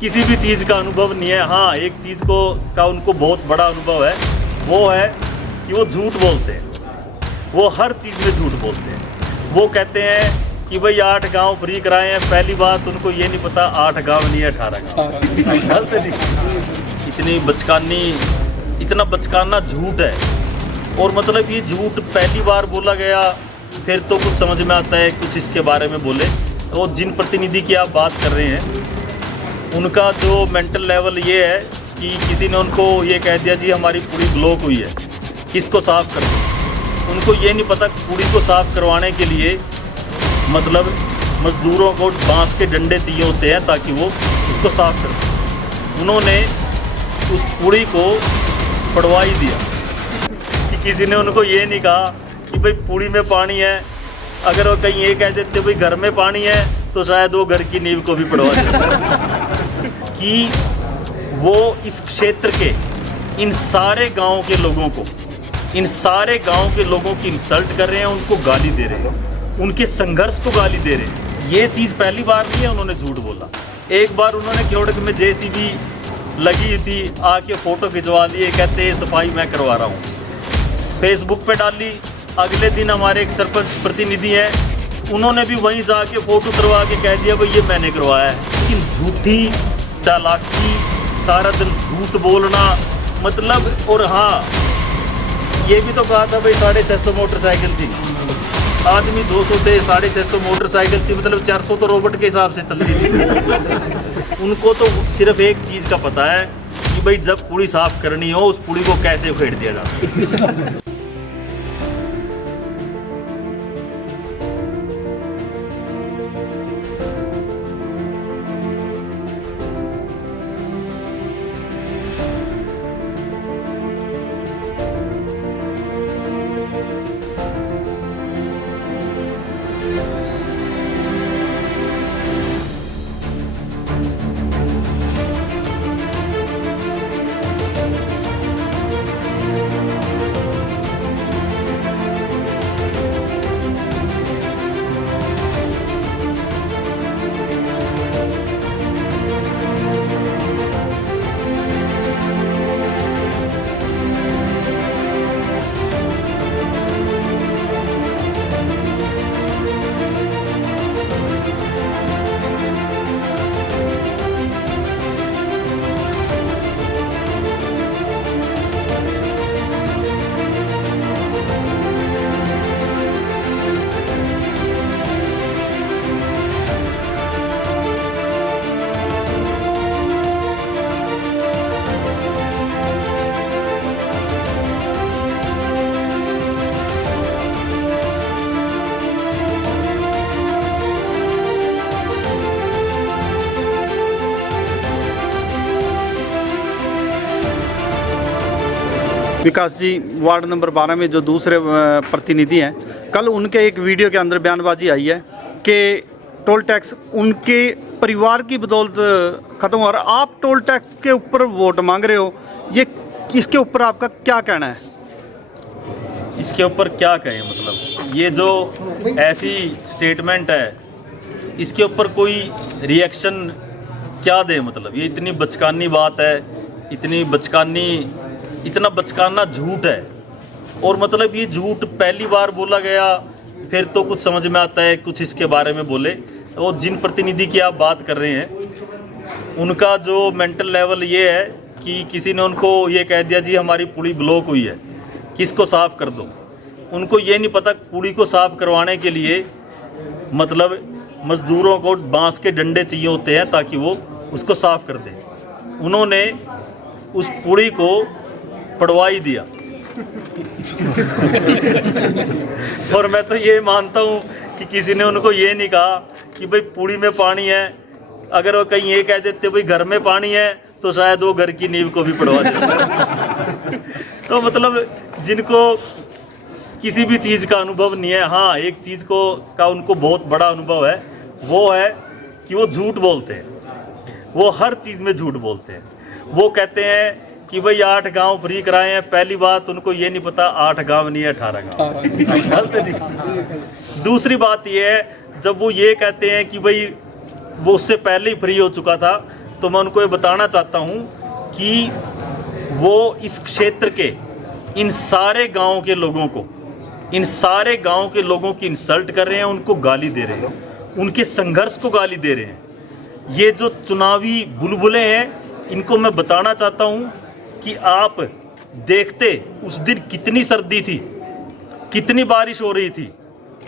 किसी भी चीज़ का अनुभव नहीं है। हाँ, एक चीज़ को का उनको बहुत बड़ा अनुभव है, वो है कि वो झूठ बोलते हैं। वो हर चीज़ में झूठ बोलते हैं। वो कहते हैं कि भाई 8 गांव फ्री कराए हैं। पहली बात उनको ये नहीं पता 8 गांव नहीं है, 18 गांव। इतना बचकाना झूठ है। और मतलब ये झूठ पहली बार बोला गया, फिर तो कुछ समझ में आता है, कुछ इसके बारे में बोले। तो जिन प्रतिनिधि की आप बात कर रहे हैं, उनका जो मेंटल लेवल ये है कि किसी ने उनको ये कह दिया जी हमारी पूरी ब्लॉक हुई है, किसको साफ़ कर दो। उनको ये नहीं पता पूरी को साफ़ करवाने के लिए मतलब मज़दूरों को बांस के डंडे चाहिए होते हैं ताकि वो उसको साफ़ कर दें। उन्होंने उस पूरी को पड़वा ही दिया कि किसी ने उनको ये नहीं कहा कि भाई पूरी में पानी है। अगर वो कहीं ये कह देते भाई घर में पानी है तो शायद वो घर की नींव को भी पड़वा देते कि वो इस क्षेत्र के इन सारे गाँव के लोगों को, इन सारे गाँव के लोगों की इंसल्ट कर रहे हैं, उनको गाली दे रहे हैं, उनके संघर्ष को गाली दे रहे हैं। ये चीज़ पहली बार नहीं है उन्होंने झूठ बोला। एक बार उन्होंने क्योड़क में जेसीबी लगी थी, आके फ़ोटो खिंचवा लिए, कहते सफाई मैं करवा रहा हूँ, फेसबुक पे डाली। अगले दिन हमारे एक सरपंच प्रतिनिधि हैं, उन्होंने भी वहीं जाके फ़ोटो उतरवा के कह दिया भाई ये मैंने करवाया है। लेकिन झूठी चालाकी, सारा दिन झूठ बोलना मतलब। और हाँ, ये भी तो कहा था भाई 650 मोटरसाइकिल थी, आदमी 200 थे, 650 मोटरसाइकिल थी, मतलब 400 तो रोबोट के हिसाब से चल रही थी। उनको तो सिर्फ एक चीज़ का पता है कि भाई जब पूरी साफ करनी हो, उस पूरी को कैसे उखेड़ दिया जाता है। विकास जी, वार्ड नंबर 12 में जो दूसरे प्रतिनिधि हैं, कल उनके एक वीडियो के अंदर बयानबाजी आई है कि टोल टैक्स उनके परिवार की बदौलत ख़त्म हो रहा है। आप टोल टैक्स के ऊपर वोट मांग रहे हो, ये इसके ऊपर आपका क्या कहना है? इसके ऊपर क्या कहें, मतलब ये जो ऐसी स्टेटमेंट है, इसके ऊपर कोई रिएक्शन क्या दे? मतलब ये इतनी बचकानी बात है, इतना बचकाना झूठ है। और मतलब ये झूठ पहली बार बोला गया, फिर तो कुछ समझ में आता है, कुछ इसके बारे में बोले। और जिन प्रतिनिधि की आप बात कर रहे हैं, उनका जो मेंटल लेवल ये है कि किसी ने उनको ये कह दिया जी हमारी पूरी ब्लॉक हुई है, किसको साफ़ कर दो। उनको ये नहीं पता पूरी को साफ़ करवाने के लिए मतलब मज़दूरों को बांस के डंडे चाहिए होते हैं ताकि वो उसको साफ़ कर दें। उन्होंने उस पूरी को पड़वा ही दिया। और मैं तो ये मानता हूँ कि किसी ने उनको ये नहीं कहा कि भाई पूरी में पानी है। अगर वो कहीं ये कह देते भाई घर में पानी है तो शायद वो घर की नींव को भी पड़वा देते। तो मतलब जिनको किसी भी चीज़ का अनुभव नहीं है, हाँ, एक चीज़ का उनको बहुत बड़ा अनुभव है, वो है कि वो झूठ बोलते हैं। वो हर चीज़ में झूठ बोलते हैं। वो कहते हैं कि भाई 8 गांव फ्री कराए हैं। पहली बात उनको ये नहीं पता 8 गांव नहीं है, 18 गांव। दूसरी बात ये है, जब वो ये कहते हैं कि भाई वो उससे पहले ही फ्री हो चुका था, तो मैं उनको ये बताना चाहता हूँ कि वो इस क्षेत्र के इन सारे गाँव के लोगों को, इन सारे गांव के लोगों की इंसल्ट कर रहे हैं, उनको गाली दे रहे हैं, उनके संघर्ष को गाली दे रहे हैं। ये जो चुनावी बुलबुले हैं, इनको मैं बताना चाहता हूं कि आप देखते उस दिन कितनी सर्दी थी, कितनी बारिश हो रही थी,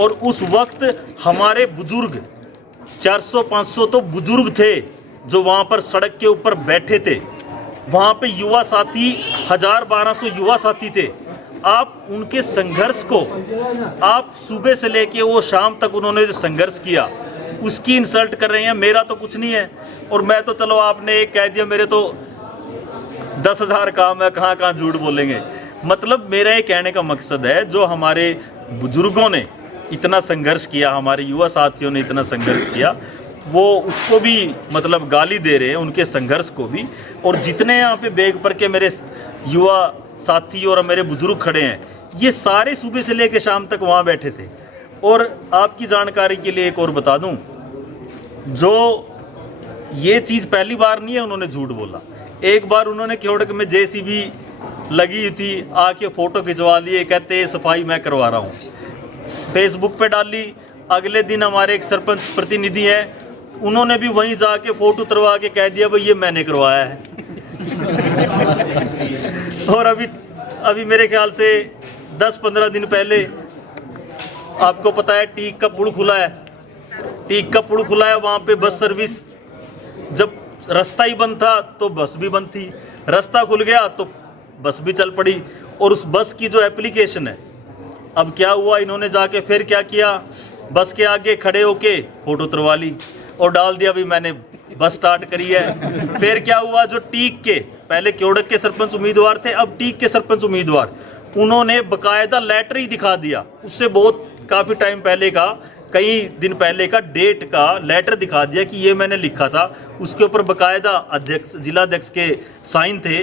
और उस वक्त हमारे बुजुर्ग 400-500 तो बुजुर्ग थे जो वहाँ पर सड़क के ऊपर बैठे थे। वहाँ पे युवा साथी 1000-1200 युवा साथी थे। आप उनके संघर्ष को, आप सुबह से लेके वो शाम तक उन्होंने जो संघर्ष किया उसकी इंसल्ट कर रहे हैं। मेरा तो कुछ नहीं है, और मैं तो चलो आपने एक कह दिया, मेरे तो 10,000 काम है, कहाँ कहाँ झूठ बोलेंगे। मतलब मेरा ये कहने का मकसद है, जो हमारे बुजुर्गों ने इतना संघर्ष किया, हमारे युवा साथियों ने इतना संघर्ष किया, वो उसको भी मतलब गाली दे रहे हैं, उनके संघर्ष को भी। और जितने यहाँ पे बेग पर के मेरे युवा साथी और मेरे बुजुर्ग खड़े हैं, ये सारे सुबह से लेकर शाम तक वहाँ बैठे थे। और आपकी जानकारी के लिए एक और बता दूं, जो ये चीज़ पहली बार नहीं है उन्होंने झूठ बोला। एक बार उन्होंने क्योड़क में जेसीबी लगी थी, आके फ़ोटो खिंचवा लिए, कहते सफाई मैं करवा रहा हूँ, फेसबुक पे डाली। अगले दिन हमारे एक सरपंच प्रतिनिधि हैं, उन्होंने भी वहीं जाके फ़ोटो उतरवा के कह दिया भाई ये मैंने करवाया है। और अभी मेरे ख्याल से 10-15 दिन पहले, आपको पता है टीक का पुल खुला है, टीक का पुल खुला है, वहाँ पे बस सर्विस, जब रास्ता ही बंद था तो बस भी बंद थी, रास्ता खुल गया तो बस भी चल पड़ी। और उस बस की जो एप्लीकेशन है, अब क्या हुआ, इन्होंने जाके फिर क्या किया, बस के आगे खड़े होके फ़ोटो उतरवा ली और डाल दिया भी मैंने बस स्टार्ट करी है। फिर क्या हुआ, जो टीक के पहले क्योड़क के सरपंच उम्मीदवार थे, अब टीक के सरपंच उम्मीदवार, उन्होंने बकायदा लेटर ही दिखा दिया, उससे बहुत काफ़ी टाइम पहले का, कई दिन पहले का डेट का लेटर दिखा दिया कि ये मैंने लिखा था। उसके ऊपर बकायदा अध्यक्ष, जिला अध्यक्ष के साइन थे,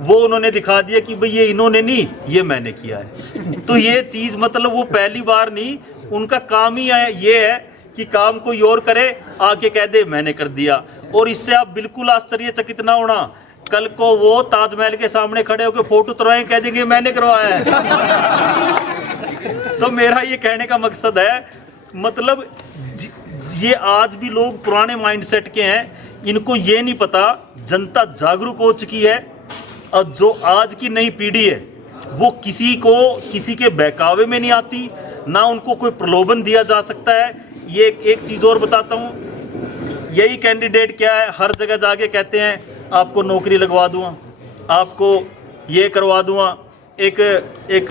वो उन्होंने दिखा दिया कि भाई ये इन्होंने नहीं, ये मैंने किया है। तो ये चीज़ मतलब वो पहली बार नहीं, उनका काम ही है, ये है कि काम कोई और करे, आके कह दे मैंने कर दिया। और इससे आप बिल्कुल आश्चर्यचकित ना होना, कल को वो ताजमहल के सामने खड़े होकर फोटो उतरवाएं, कह देंगे मैंने करवाया है। तो मेरा ये कहने का मकसद है, मतलब ये आज भी लोग पुराने माइंडसेट के हैं, इनको ये नहीं पता जनता जागरूक हो चुकी है, और जो आज की नई पीढ़ी है वो किसी के बहकावे में नहीं आती, ना उनको कोई प्रलोभन दिया जा सकता है। ये एक चीज़ और बताता हूँ, यही कैंडिडेट क्या है, हर जगह जाके कहते हैं आपको नौकरी लगवा दूँगा, आपको ये करवा दूँगा। एक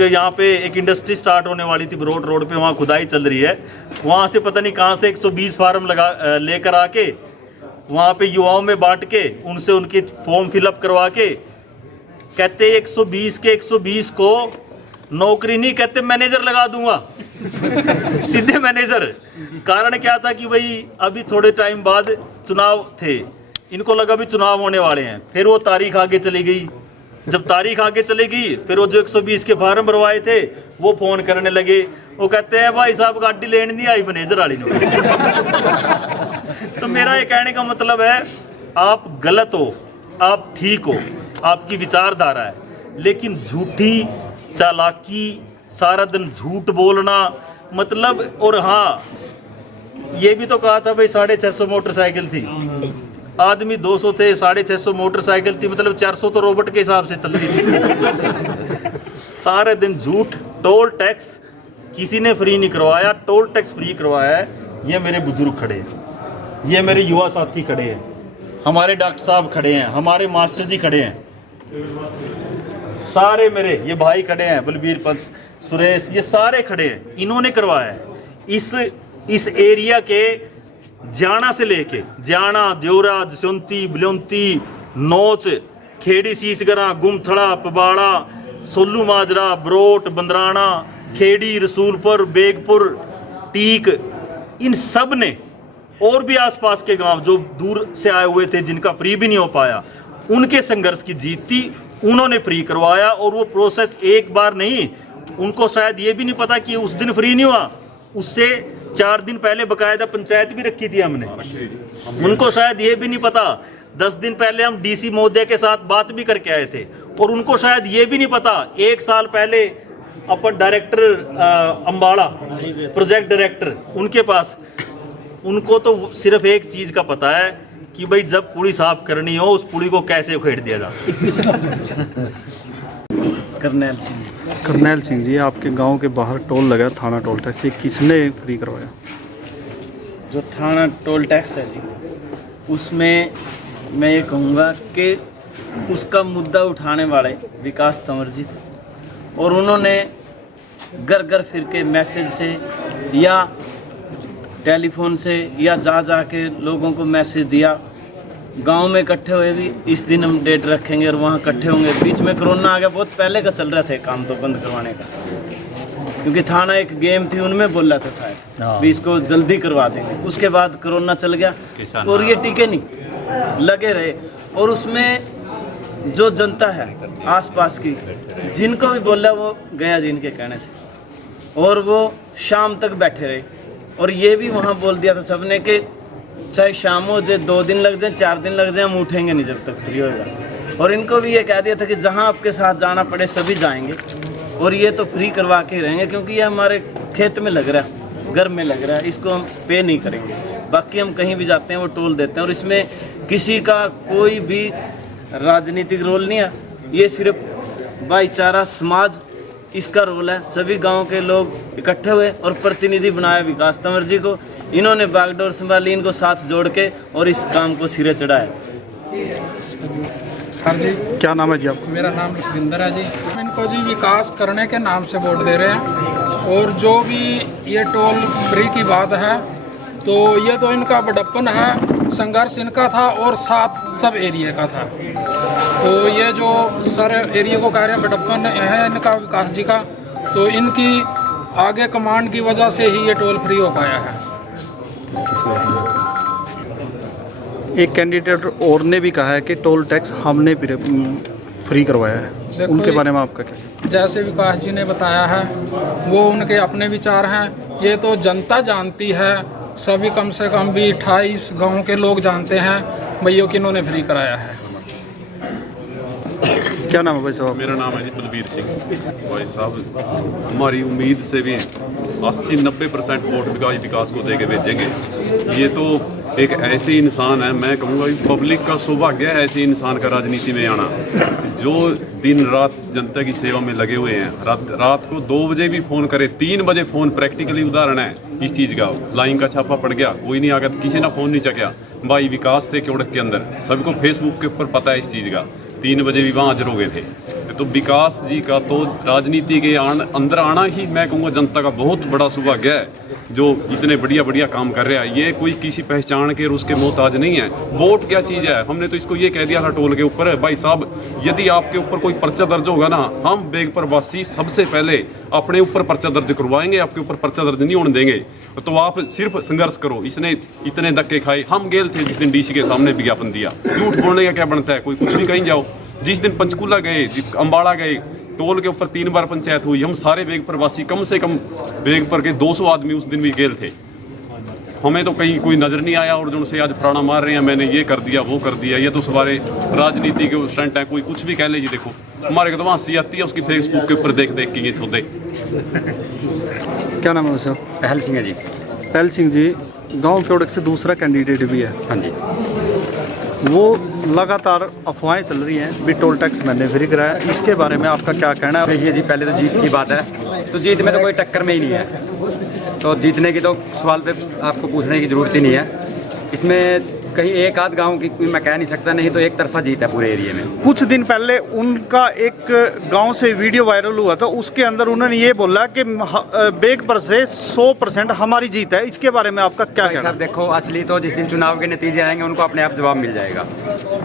यहाँ पे एक इंडस्ट्री स्टार्ट होने वाली थी रोड पे, वहाँ खुदाई चल रही है, वहाँ से पता नहीं कहाँ से 120 फार्म लेकर आके वहाँ पे युवाओं में बांट के उनसे उनकी फॉर्म फिलअप करवा के कहते 120 के 120 को नौकरी नहीं, कहते मैनेजर लगा दूंगा। सीधे मैनेजर। कारण क्या था कि भाई अभी थोड़े टाइम बाद चुनाव थे, इनको लगा भी चुनाव होने वाले हैं, फिर वो तारीख आगे चली गई। जब तारीख आगे चली गई, फिर वो जो 120 के फार्म भरवाए थे वो फ़ोन करने लगे, वो कहते हैं भाई साहब गाड़ी लेने नहीं आई मैनेजर वाली ने। तो मेरा ये कहने का मतलब है, आप गलत हो, आप ठीक हो, आपकी विचारधारा है, लेकिन झूठी चालाकी, सारा दिन झूठ बोलना, मतलब। और हाँ, ये भी तो कहा था भाई 650 मोटरसाइकिल थी, आदमी 200 थे, 650 मोटरसाइकिल थी, मतलब 400 तो रोबोट के हिसाब से चल रही थी। सारे दिन झूठ। टोल टैक्स किसी ने फ्री नहीं करवाया, टोल टैक्स फ्री करवाया है ये मेरे बुजुर्ग खड़े हैं, ये मेरे युवा साथी खड़े हैं, हमारे डॉक्टर साहब खड़े हैं, हमारे मास्टर जी खड़े हैं, सारे मेरे ये भाई खड़े हैं, बलबीर पंच, सुरेश, ये सारे खड़े हैं, इन्होंने करवाया है। इस एरिया के जाना से लेके जाना, द्योरा, जसवंती, बल्योंती, नोच, खेड़ी, सीसगरा, गुमथड़ा, पबाड़ा, सोलू माजरा, बरोट, बंदराना, खेड़ी, रसूलपुर, बेगपुर, टीक, इन सब ने, और भी आसपास के गांव जो दूर से आए हुए थे जिनका फ्री भी नहीं हो पाया, उनके संघर्ष की जीत थी, उन्होंने फ्री करवाया। और वो प्रोसेस एक बार नहीं, उनको शायद ये भी नहीं पता कि उस दिन फ्री नहीं हुआ, उससे 4 दिन पहले बकायदा पंचायत भी रखी थी हमने, उनको शायद ये भी नहीं पता। 10 दिन पहले हम डीसी महोदय के साथ बात भी करके आए थे, और उनको शायद ये भी नहीं पता, 1 साल पहले अपन डायरेक्टर अम्बाड़ा प्रोजेक्ट डायरेक्टर उनके पास, उनको तो सिर्फ एक चीज़ का पता है कि भाई जब पुली साफ करनी हो उस पुली को कैसे उखेड़ दिया जाए। करनैल सिंह जी, आपके गांव के बाहर टोल लगा, थाना टोल टैक्स, ये किसने फ्री करवाया? जो थाना टोल टैक्स है जी, उसमें मैं ये कहूँगा कि उसका मुद्दा उठाने वाले विकास तंवर जी थे, और उन्होंने घर घर फिर के मैसेज से या टेलीफोन से या जा के लोगों को मैसेज दिया, गांव में इकट्ठे हुए भी इस दिन हम डेट रखेंगे और वहाँ इकट्ठे होंगे। बीच में कोरोना आ गया, बहुत पहले का चल रहा था काम तो बंद करवाने का, क्योंकि थाना एक गेम थी उनमें बोल रहा था शायद भी इसको जल्दी करवा देंगे। उसके बाद कोरोना चल गया और ये टीके नहीं लगे रहे, और उसमें जो जनता है आसपास की जिनको भी बोला वो गया जिनके कहने से, और वो शाम तक बैठे रहे, और ये भी वहाँ बोल दिया था सबने कि चाहे शाम हो जाए, 2 दिन लग जाए, 4 दिन लग जाए, हम उठेंगे नहीं जब तक फ्री होगा। और इनको भी ये कह दिया था कि जहाँ आपके साथ जाना पड़े सभी जाएंगे, और ये तो फ्री करवा के रहेंगे, क्योंकि ये हमारे खेत में लग रहा है, घर में लग रहा है, इसको हम पे नहीं करेंगे। बाकी हम कहीं भी जाते हैं वो टोल देते हैं, और इसमें किसी का कोई भी राजनीतिक रोल नहीं है, ये सिर्फ भाईचारा समाज इसका रोल है। सभी गांव के लोग इकट्ठे हुए और प्रतिनिधि बनाया विकास तंवर जी को, इन्होंने बागडोर संभाली, इनको साथ जोड़ के और इस काम को सिरे चढ़ाया। हाँ जी, क्या नाम है जी आपका? मेरा नाम रसविंदर है जी। इनको जी विकास करने के नाम से वोट दे रहे हैं, और जो भी ये टोल फ्री की बात है तो ये तो इनका बड़प्पन है, संघर्ष इनका था और साथ सब एरिया का था। तो ये जो सर एरिया को कह रहे हैं बड़प्पन है इनका विकास जी का, तो इनकी आगे कमांड की वजह से ही ये टोल फ्री हो पाया है। एक कैंडिडेट और ने भी कहा है कि टोल टैक्स हमने फ्री करवाया है, उनके बारे में आपका क्या? जैसे विकास जी ने बताया है वो उनके अपने विचार हैं, ये तो जनता जानती है, सभी कम से कम भी 28 गांव के लोग जानते हैं भैया कि इन्होंने फ्री कराया है। क्या नाम है भाई साहब? मेरा नाम है जी बलबीर सिंह। भाई साहब, हमारी उम्मीद से भी 80-90% वोट विकास को दे के भेजेंगे। ये तो एक ऐसे इंसान है, मैं कहूँगा पब्लिक का सौभाग्य है ऐसे इंसान का राजनीति में आना, जो दिन रात जनता की सेवा में लगे हुए हैं। रात को 2 बजे भी फ़ोन करे, 3 बजे फ़ोन, प्रैक्टिकली उदाहरण है इस चीज़ का। लाइन का छापा पड़ गया, कोई नहीं आ गया, किसी ने फ़ोन नहीं चक्या, भाई विकास थे क्योड़क के अंदर, सबको फेसबुक के ऊपर पता है इस चीज़ का। 3 बजे भी वहाँ हाजिर हो गए थे। तो विकास जी का तो राजनीति के अंदर आना ही मैं कहूँगा जनता का बहुत बड़ा सौभाग्य है, जो इतने बढ़िया काम कर रहा है। ये कोई किसी पहचान के और उसके मोहताज नहीं है। वोट क्या चीज़ है, हमने तो इसको ये कह दिया था टोल के ऊपर, भाई साहब यदि आपके ऊपर कोई पर्चा दर्ज होगा ना, हम बेगपर वासी सबसे पहले अपने ऊपर पर्चा दर्ज करवाएंगे, आपके ऊपर पर्चा दर्ज नहीं होने देंगे। तो आप सिर्फ संघर्ष करो। इसने इतने धक्के खाए, हम गेल थे जिस दिन डीसी के सामने विज्ञापन दिया, झूठ बोलने का क्या बनता है, कोई कुछ भी कहीं जाओ। जिस दिन पंचकूला गए, अम्बाड़ा गए, टोल के ऊपर 3 बार पंचायत हुई, हम सारे बेग प्रवासी कम से कम बेग पर के 200 आदमी उस दिन भी गेल थे। हमें तो कहीं कोई नज़र नहीं आया, और जो उनसे आज फराना मार रहे हैं मैंने ये कर दिया वो कर दिया, ये तो सारे राजनीति के स्टंट हैं। कोई कुछ भी कह ले जी, देखो हमारे को तो हंसी आती है उसकी फेसबुक के ऊपर देख के ये सौदे। क्या नाम है सर? पहल सिंह है जी। पहल सिंह जी, गांव केवड़क से दूसरा कैंडिडेट भी है। हाँ जी। वो लगातार अफवाहें चल रही हैं भी टोल टैक्स मैंने फ्री कराया, इसके बारे में आपका क्या कहना है? देखिए जी, पहले तो जीत की बात है, तो जीत में तो कोई टक्कर में ही नहीं है, तो जीतने की तो सवाल पे आपको पूछने की ज़रूरत ही नहीं है। इसमें कहीं एक आध गांव की मैं कह नहीं सकता, नहीं तो एक तरफा जीत है पूरे एरिया में। कुछ दिन पहले उनका एक गांव से वीडियो वायरल हुआ था, उसके अंदर उन्होंने ये बोला कि बेगपर से 100% हमारी जीत है, इसके बारे में आपका क्या कहना है? साहब देखो, असली तो जिस दिन चुनाव के नतीजे आएंगे उनको अपने आप जवाब मिल जाएगा,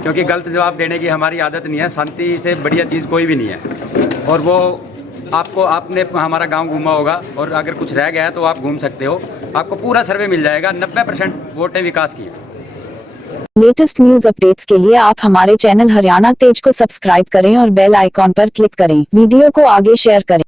क्योंकि गलत जवाब देने की हमारी आदत नहीं है। शांति से बढ़िया चीज़ कोई भी नहीं है, और वो आपने हमारा गांव घूमा होगा, और अगर कुछ रह गया है तो आप घूम सकते हो, आपको पूरा सर्वे मिल जाएगा। 90% वोटें विकास की है। लेटेस्ट न्यूज अपडेट्स के लिए आप हमारे चैनल हरियाणा तेज को सब्सक्राइब करें और बेल आइकॉन पर क्लिक करें। वीडियो को आगे शेयर करें।